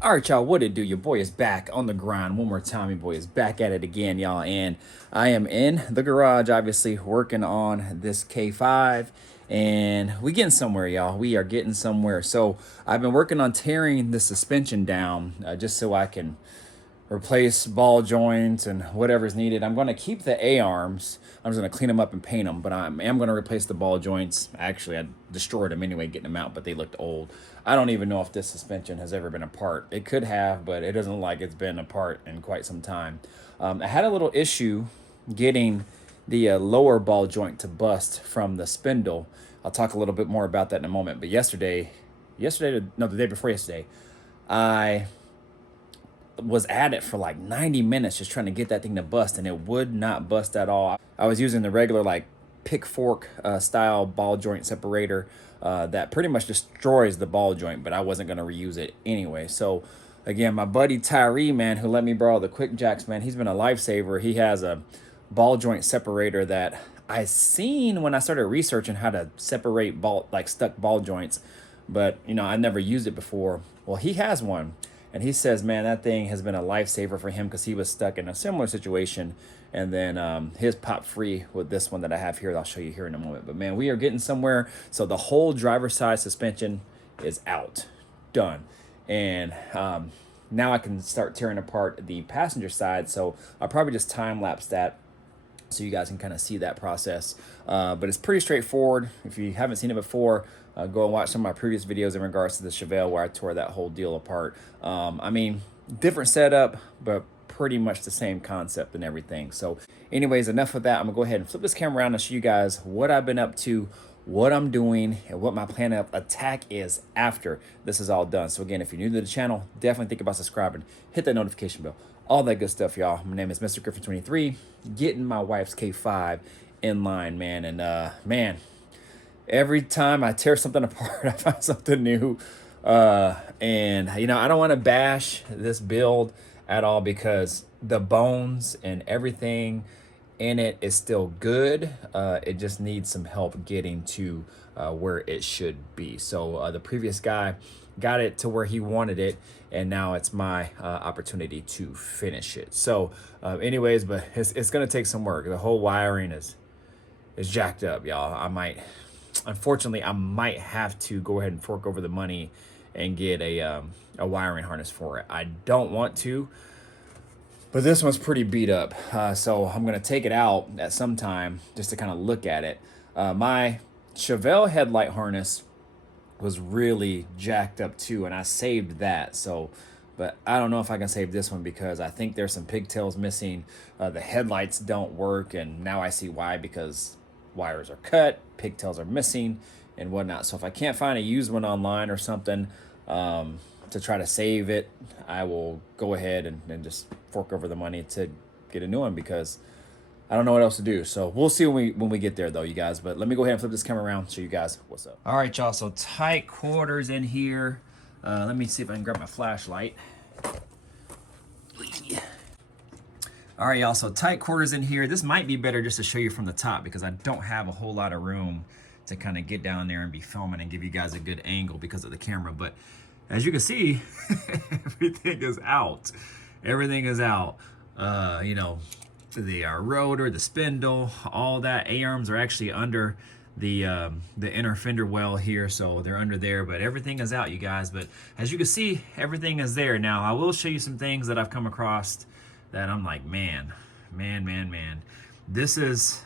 All right, y'all, what it do? Your boy is back on the grind one more time. Your boy is back at it again, y'all, and I am in the garage, obviously, working on this K5, and we getting somewhere, y'all. We are getting somewhere. So I've been working on tearing the suspension down just so I can replace ball joints and whatever's needed. I'm going to keep the A-arms. I'm just going to clean them up and paint them, but I am going to replace the ball joints. Actually, I destroyed them anyway getting them out, but they looked old. I don't even know if this suspension has ever been apart. It could have, but it doesn't look like it's been apart in quite some time. I had a little issue getting the lower ball joint to bust from the spindle. I'll talk a little bit more about that in a moment. But the day before yesterday, I was at it for like 90 minutes just trying to get that thing to bust, and it would not bust at all. I was using the regular like pick fork style ball joint separator that pretty much destroys the ball joint, but I wasn't going to reuse it anyway. So again, my buddy Tyree, man, who let me borrow the Quick Jacks, man, he's been a lifesaver. He has a ball joint separator that I seen when I started researching how to separate stuck ball joints, but I never used it before. Well, he has one, and he says, man, that thing has been a lifesaver for him because he was stuck in a similar situation. And then his popped free with this one that I have here that I'll show you here in a moment. But man, we are getting somewhere. So the whole driver's side suspension is out, done. And now I can start tearing apart the passenger side. So I'll probably just time lapse that so you guys can kind of see that process. But it's pretty straightforward. If you haven't seen it before, go and watch some of my previous videos in regards to the Chevelle where I tore that whole deal apart. I mean, different setup, but pretty much the same concept and everything. So anyways, enough of that. I'm gonna go ahead and flip this camera around and show you guys what I've been up to, what I'm doing, and what my plan of attack is after this is all done. So again, if you're new to the channel, definitely think about subscribing, hit that notification bell, all that good stuff, y'all. My name is Mr. Griffin 23, getting my wife's K5 in line, man. And man, every time I tear something apart, I find something new. And I don't want to bash this build at all because the bones and everything in it is still good. It just needs some help getting to where it should be. So the previous guy got it to where he wanted it, and now it's my opportunity to finish it. So anyways, but it's gonna take some work. The whole wiring is jacked up, y'all. Unfortunately, I might have to go ahead and fork over the money and get a wiring harness for it. I don't want to, but this one's pretty beat up. So I'm gonna take it out at some time just to kind of look at it. My Chevelle headlight harness was really jacked up too, and I saved that. So, but I don't know if I can save this one because I think there's some pigtails missing. The headlights don't work, and now I see why, because wires are cut, pigtails are missing, and whatnot. So if I can't find a used one online or something to try to save it, I will go ahead and just fork over the money to get a new one because I don't know what else to do. So we'll see when we get there, though, you guys. But let me go ahead and flip this camera around, show you guys what's up. All right, y'all. So tight quarters in here. Let me see if I can grab my flashlight. All right, y'all. So tight quarters in here. This might be better just to show you from the top because I don't have a whole lot of room to kind of get down there and be filming and give you guys a good angle because of the camera. But as you can see, everything is out. Everything is out. The rotor, the spindle, all that. A-arms are actually under the inner fender well here, so they're under there, but everything is out, you guys. But as you can see, everything is there. Now, I will show you some things that I've come across that I'm like, man. This is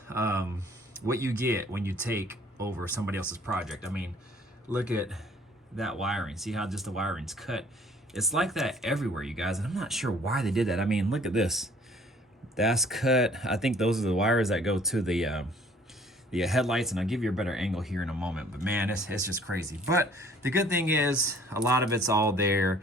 what you get when you take over somebody else's project. I mean, look at that wiring. See how just the wiring's cut? It's like that everywhere, you guys, and I'm not sure why they did that. I mean, look at this. That's cut. I think those are the wires that go to the headlights, and I'll give you a better angle here in a moment. But man, it's just crazy. But the good thing is a lot of it's all there.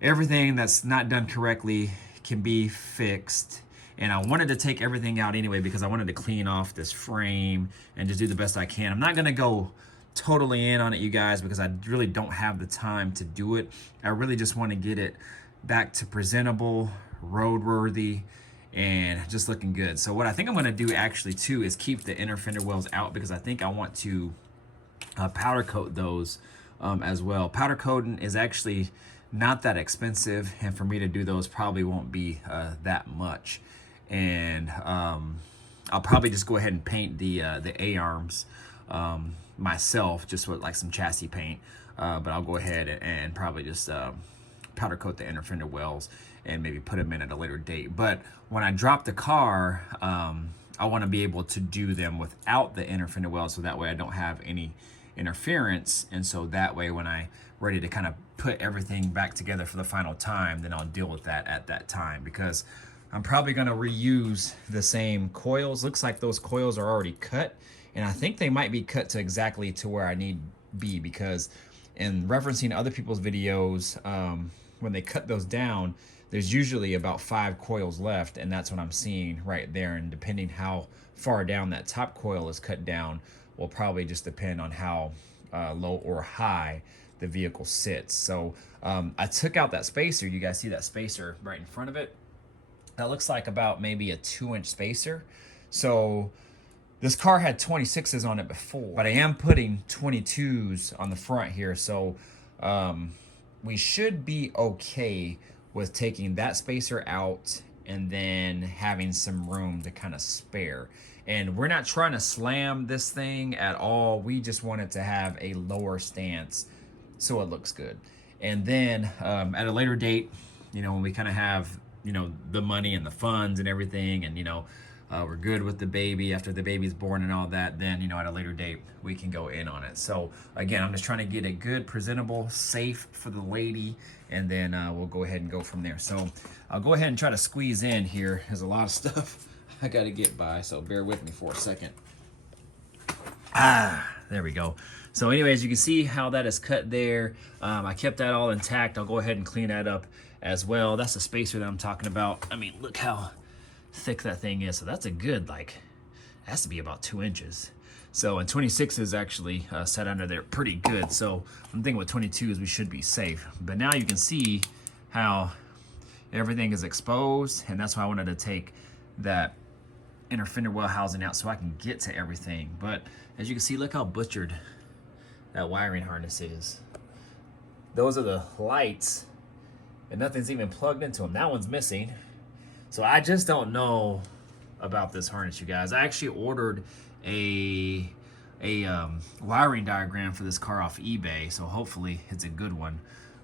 Everything that's not done correctly can be fixed. And I wanted to take everything out anyway because I wanted to clean off this frame and just do the best I can. I'm not gonna go totally in on it, you guys, because I really don't have the time to do it. I really just want to get it back to presentable, roadworthy, and just looking good. So what I think I'm going to do actually too is keep the inner fender wells out because I think I want to powder coat those as well. Powder coating is actually not that expensive, and for me to do those probably won't be that much. And I'll probably just go ahead and paint the A-arms myself, just with like some chassis paint. But I'll go ahead and probably just powder coat the inner fender wells and maybe put them in at a later date. But when I drop the car, I want to be able to do them without the inner fender wells, so that way I don't have any interference. And so that way when I ready to kind of put everything back together for the final time, then I'll deal with that at that time, because I'm probably going to reuse the same coils. Looks like those coils are already cut, and I think they might be cut to exactly to where I need be, because in referencing other people's videos, when they cut those down, there's usually about 5 coils left, and that's what I'm seeing right there. And depending how far down that top coil is cut down will probably just depend on how low or high the vehicle sits. So I took out that spacer. You guys see that spacer right in front of it? That looks like about maybe a 2-inch spacer. So this car had 26s on it before, but I am putting 22s on the front here. So we should be okay with taking that spacer out and then having some room to kind of spare. And we're not trying to slam this thing at all. We just want it to have a lower stance so it looks good. And then at a later date, you know, when we kind of have, you know, the money and the funds and everything, and, you know, we're good with the baby after the baby's born and all that, then, you know, at a later date, we can go in on it. So again, I'm just trying to get a good, presentable, safe for the lady, and then we'll go ahead and go from there. So I'll go ahead and try to squeeze in here. There's a lot of stuff I got to get by, so bear with me for a second. There we go. So anyways, you can see how that is cut there. I kept that all intact. I'll go ahead and clean that up as well. That's the spacer that I'm talking about. I mean, look how thick that thing is. So that's a good, like, it has to be about 2 inches. So, and 26 is actually set under there pretty good. So I'm thinking with 22s we should be safe. But now you can see how everything is exposed, and that's why I wanted to take that inner fender well housing out so I can get to everything. But as you can see, look how butchered that wiring harness is. Those are the lights, and nothing's even plugged into them. That one's missing. So I just don't know about this harness, you guys. I actually ordered a wiring diagram for this car off eBay, so hopefully it's a good one.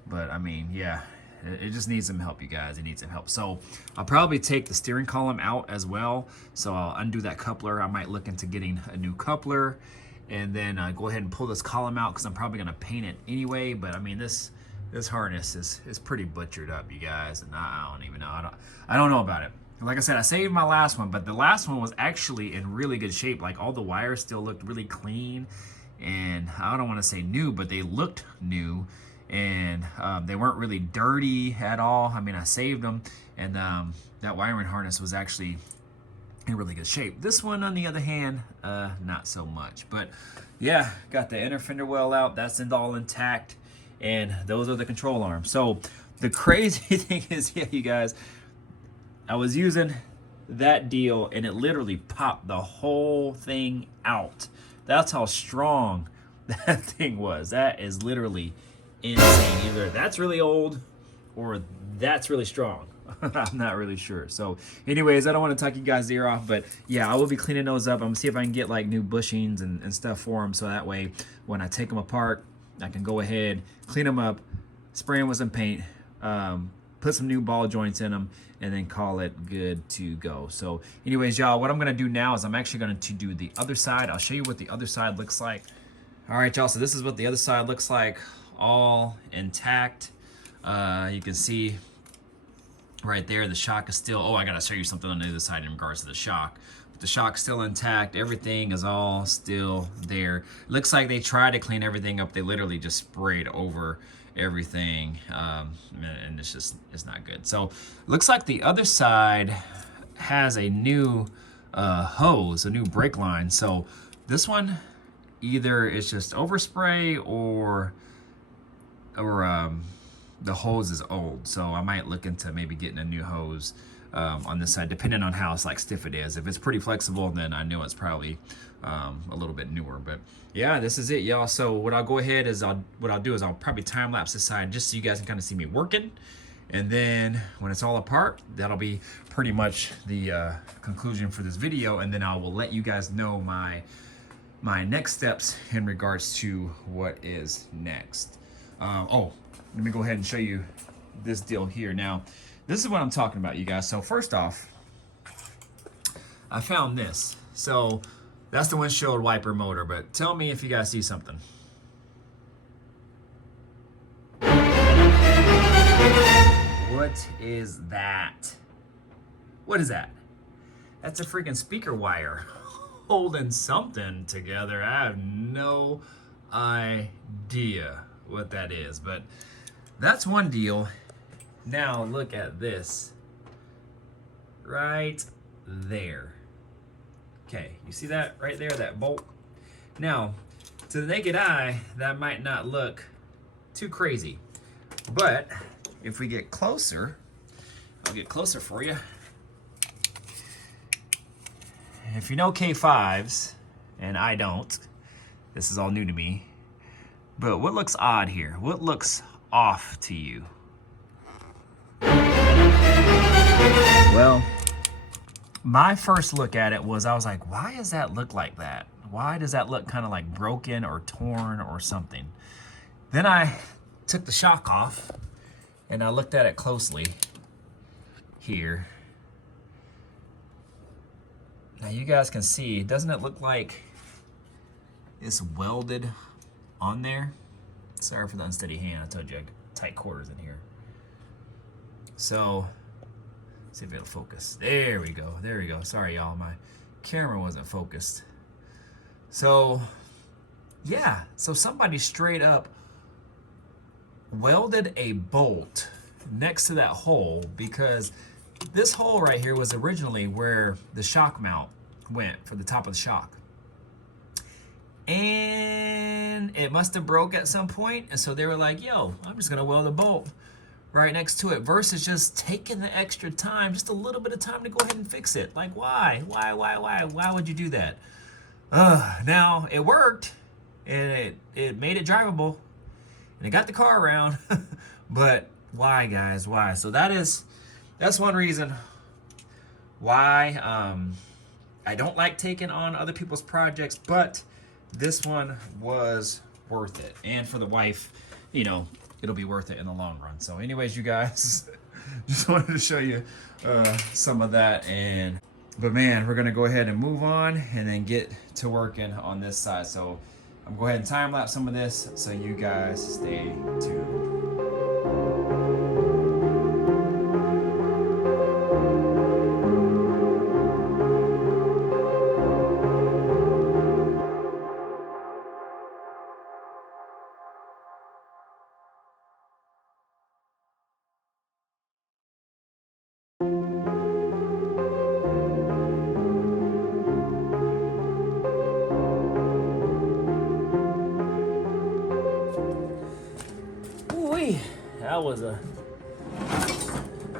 But I mean, yeah, it just needs some help, you guys. It needs some help. So I'll probably take the steering column out as well. So I'll undo that coupler. I might look into getting a new coupler, and then go ahead and pull this column out, because I'm probably gonna paint it anyway. But I mean, this harness is pretty butchered up, you guys, and I don't even know. I don't know about it. Like I said, I saved my last one, but the last one was actually in really good shape. Like, all the wires still looked really clean, and I don't want to say new, but they looked new, and they weren't really dirty at all. I mean, I saved them, and that wiring harness was actually in really good shape. This one, on the other hand, not so much. But yeah, got the inner fender well out. That's all intact, and those are the control arms. So the crazy thing is, yeah, you guys, I was using that deal, and it literally popped the whole thing out. That's how strong that thing was. That is literally insane. Either that's really old or that's really strong. I'm not really sure. So anyways, I don't want to talk you guys' ear off, but yeah, I will be cleaning those up. I'm gonna see if I can get like new bushings and stuff for them, so that way when I take them apart, I can go ahead, clean them up, spray them with some paint, put some new ball joints in them, and then call it good to go. So anyways, y'all, what I'm gonna do now is I'm actually going to do the other side. I'll show you what the other side looks like. All right, y'all, so this is what the other side looks like, all intact. You can see right there, the shock is still, oh, I gotta show you something on the other side in regards to the shock. But the shock's still intact. Everything is all still there. Looks like they tried to clean everything up. They literally just sprayed over everything, and it's not good. So looks like the other side has a new hose, a new brake line. So this one, either it's just overspray or the hose is old. So I might look into maybe getting a new hose on this side, depending on how like stiff it is. If it's pretty flexible, then I know it's probably a little bit newer. But yeah, this is it, y'all. So what I'll go ahead is I'll probably time lapse this side just so you guys can kind of see me working. And then when it's all apart, that'll be pretty much the conclusion for this video. And then I will let you guys know my next steps in regards to what is next. Oh, let me go ahead and show you this deal here. Now, this is what I'm talking about, you guys. So first off, I found this. So that's the windshield wiper motor, but tell me if you guys see something. What is that? What is that? That's a freaking speaker wire holding something together. I have no idea what that is, but that's one deal. Now look at this right there. Okay, you see that right there, that bolt? Now, to the naked eye, that might not look too crazy, but if we get closer, I'll get closer for you. If you know K5s, and I don't, this is all new to me, but what looks odd here? What looks off to you? Well, my first look at it was, I was like, why does that look like that? Why does that look kind of like broken or torn or something? Then I took the shock off and I looked at it closely here. Now you guys can see, doesn't it look like it's welded on there? Sorry for the unsteady hand, I told you I got tight quarters in here. So, see if it'll focus. There we go, there we go. Sorry y'all, my camera wasn't focused. So, yeah, so somebody straight up welded a bolt next to that hole, because this hole right here was originally where the shock mount went for the top of the shock. And it must have broke at some point, and so they were like, yo, I'm just gonna weld a bolt right next to it, versus just taking the extra time, just a little bit of time to go ahead and fix it. Like, why would you do that? Now it worked, and it made it drivable, and it got the car around. But why, guys? Why? So that's one reason why I don't like taking on other people's projects, but this one was worth it. And for the wife, you know, it'll be worth it in the long run. So anyways, you guys, just wanted to show you some of that. But man, we're gonna go ahead and move on and then get to working on this side. So I'm gonna go ahead and time lapse some of this so you guys stay tuned.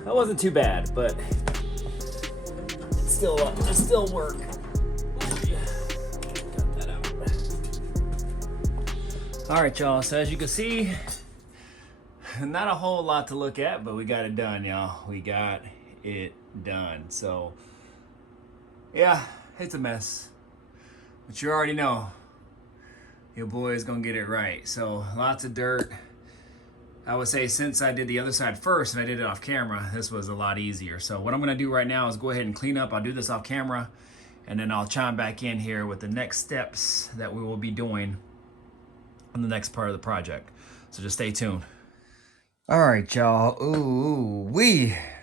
That wasn't too bad, but it's still work. Got that out. All right, y'all. So as you can see, not a whole lot to look at, but we got it done, y'all. We got it done. So yeah, it's a mess, but you already know your boy is gonna get it right. So lots of dirt. I would say since I did the other side first and I did it off camera, this was a lot easier. So what I'm gonna do right now is go ahead and clean up. I'll do this off camera, and then I'll chime back in here with the next steps that we will be doing on the next part of the project. So just stay tuned. All right, y'all.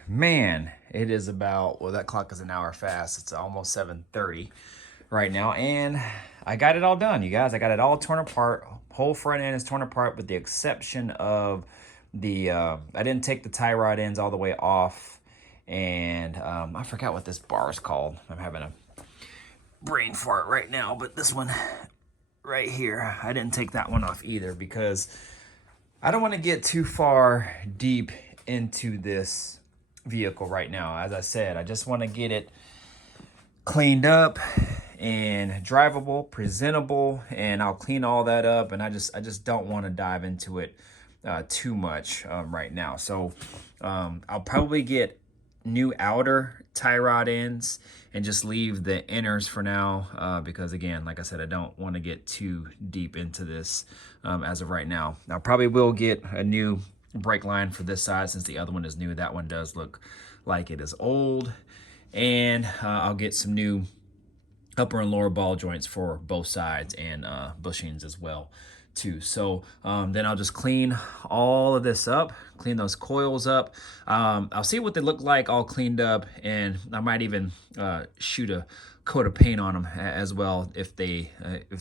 Man, it is about, well, that clock is an hour fast. It's almost 7:30 right now, and I got it all done, you guys. I got it all torn apart. Whole front end is torn apart with the exception of the, I didn't take the tie rod ends all the way off, and I forgot what this bar is called. I'm having a brain fart right now, but this one right here, I didn't take that one off either because I don't want to get too far deep into this vehicle right now. As I said, I just want to get it cleaned up and drivable, presentable, and I'll clean all that up. And I just don't want to dive into it too much right now. So I'll probably get new outer tie rod ends and just leave the inners for now because again, like I said, I don't want to get too deep into this as of right now. I probably will get a new brake line for this side since the other one is new. That one does look like it is old. And I'll get some new upper and lower ball joints for both sides and bushings as well too. So then I'll just clean all of this up, clean those coils up. I'll see what they look like all cleaned up, and I might even shoot a coat of paint on them as well if they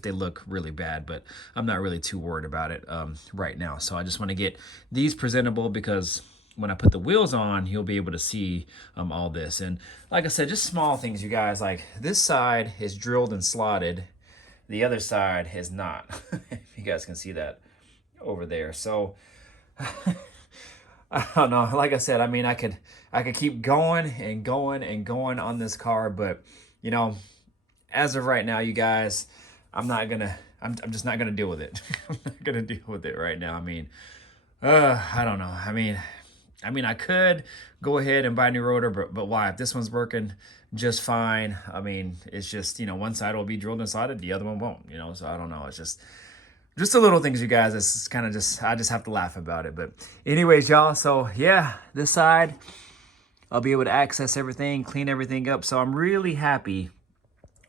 look really bad, but I'm not really too worried about it right now. So I just want to get these presentable because when I put the wheels on, you'll be able to see all this. And like I said, just small things, you guys. Like this side is drilled and slotted. The other side is not. You guys can see that over there. So I don't know. Like I said, I mean, I could keep going and going and going on this car, but you know, as of right now, you guys, I'm just not gonna deal with it. I'm not gonna deal with it right now. I mean, I don't know. I mean, I could go ahead and buy a new rotor, but why? If this one's working just fine, I mean, it's just, you know, one side will be drilled and slotted, the other one won't, you know, so I don't know. It's just the little things, you guys. It's kind of just, I just have to laugh about it. But anyways, y'all, so yeah, this side, I'll be able to access everything, clean everything up. So I'm really happy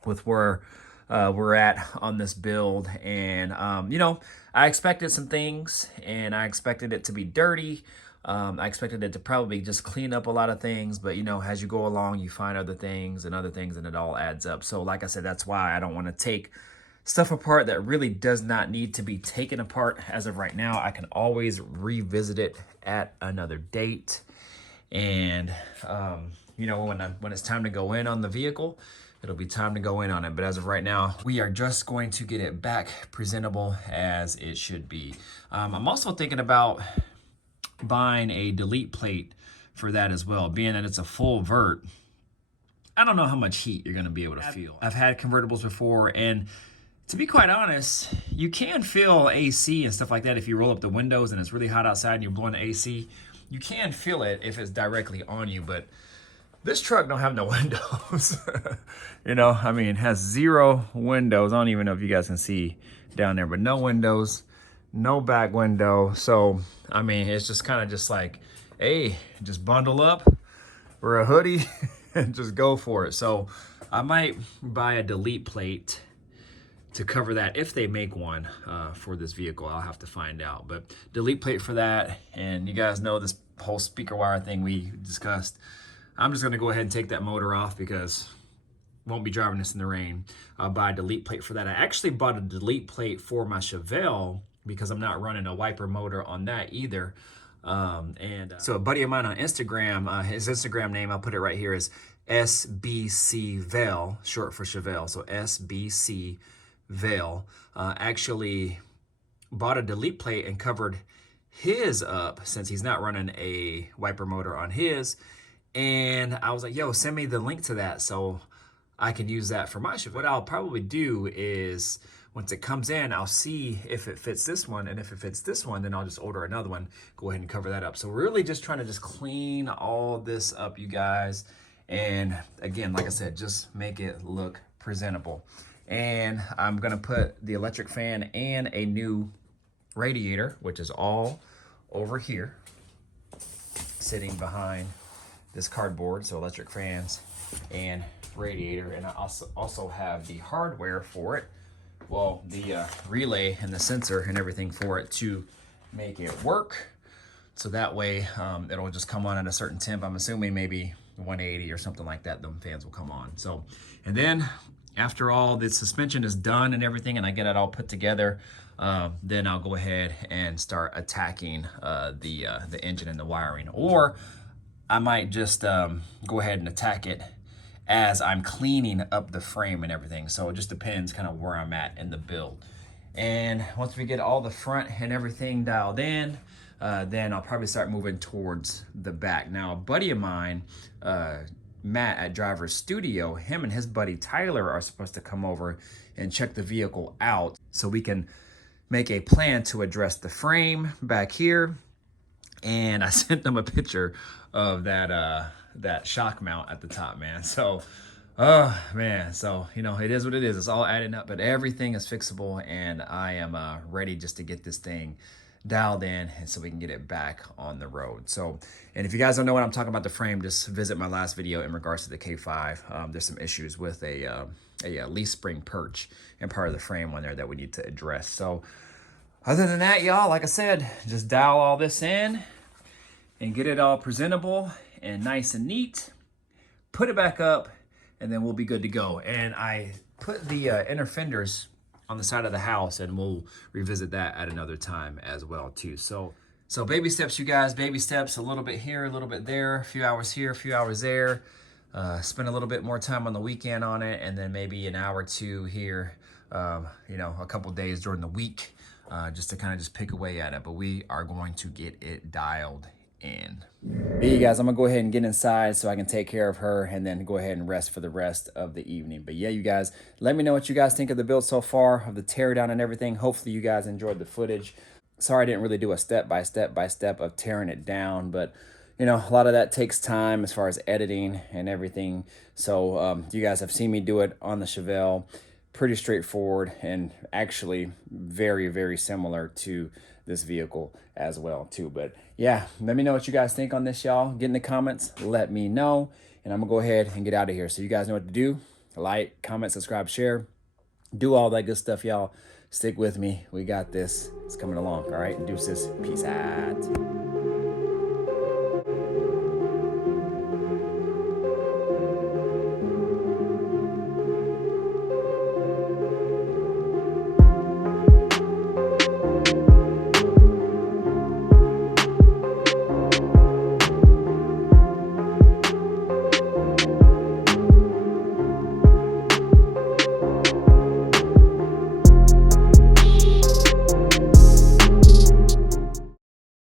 with where we're at on this build. And, you know, I expected some things and I expected it to be dirty. I expected it to probably just clean up a lot of things, but you know, as you go along, you find other things, and it all adds up. So like I said, that's why I don't want to take stuff apart that really does not need to be taken apart as of right now. I can always revisit it at another date. And, you know, when it's time to go in on the vehicle, it'll be time to go in on it. But as of right now, we are just going to get it back presentable as it should be. I'm also thinking about buying a delete plate for that as well, being that it's a full vert. I don't know how much heat you're going to be able to feel. I've had convertibles before, and to be quite honest, you can feel AC and stuff like that if you roll up the windows and it's really hot outside and you're blowing the AC. You can feel it if it's directly on you, but this truck don't have no windows. You know, I mean, it has 0 windows. I don't even know if you guys can see down there, but no windows, no back window. So, I mean, it's just kind of just like, hey, just bundle up or a hoodie and just go for it. So I might buy a delete plate to cover that if they make one for this vehicle. I'll have to find out, but delete plate for that. And you guys know this whole speaker wire thing we discussed. I'm just gonna go ahead and take that motor off because won't be driving this in the rain. I'll buy a delete plate for that. I actually bought a delete plate for my Chevelle because I'm not running a wiper motor on that either. So a buddy of mine on Instagram, his Instagram name, I'll put it right here, is SBC Vale, short for Chevelle. So SBC Vale actually bought a delete plate and covered his up since he's not running a wiper motor on his. And I was like, yo, send me the link to that so I can use that for my Chevelle. What I'll probably do is once it comes in, I'll see if it fits this one, and if it fits this one, then I'll just order another one, go ahead and cover that up. So we're really just trying to just clean all this up, you guys. And again, like I said, just make it look presentable. And I'm gonna put the electric fan and a new radiator, which is all over here, sitting behind this cardboard. So electric fans and radiator. And I also have the hardware for it. Well, the relay and the sensor and everything for it to make it work. So that way it'll just come on at a certain temp. I'm assuming maybe 180 or something like that, them fans will come on. So, and then after all the suspension is done and everything, and I get it all put together, then I'll go ahead and start attacking the engine and the wiring. Or I might just go ahead and attack it as I'm cleaning up the frame and everything. So it just depends kind of where I'm at in the build. And once we get all the front and everything dialed in, then I'll probably start moving towards the back. Now, a buddy of mine, Matt at Driver's Studio, him and his buddy Tyler are supposed to come over and check the vehicle out so we can make a plan to address the frame back here. And I sent them a picture of that shock mount at the top, man. So, oh man, so you know, it is what it is. It's all adding up, but everything is fixable, and I am ready just to get this thing dialed in and so we can get it back on the road. So, and if you guys don't know what I'm talking about the frame, just visit my last video in regards to the K5. There's some issues with a leaf spring perch and part of the frame on there that we need to address. So other than that, y'all, like I said, just dial all this in and get it all presentable and nice and neat, put it back up, and then we'll be good to go. And I put the inner fenders on the side of the house, and we'll revisit that at another time as well too. So baby steps, you guys, baby steps, a little bit here, a little bit there, a few hours here, a few hours there. Spend a little bit more time on the weekend on it, and then maybe an hour or two here, you know, a couple days during the week, just to kind of just pick away at it. But we are going to get it dialed in. Hey, you guys, I'm gonna go ahead and get inside so I can take care of her and then go ahead and rest for the rest of the evening. But yeah, you guys, let me know what you guys think of the build so far, of the teardown and everything. Hopefully you guys enjoyed the footage. Sorry I didn't really do a step by step of tearing it down, but you know, a lot of that takes time as far as editing and everything. So you guys have seen me do it on the Chevelle. Pretty straightforward and actually very, very similar to this vehicle as well too. But yeah, let me know what you guys think on this, y'all. Get in the comments, let me know, and I'm gonna go ahead and get out of here. So you guys know what to do. Like, comment, subscribe, share, do all that good stuff, y'all. Stick with me, we got this. It's coming along. All right, deuces, peace out.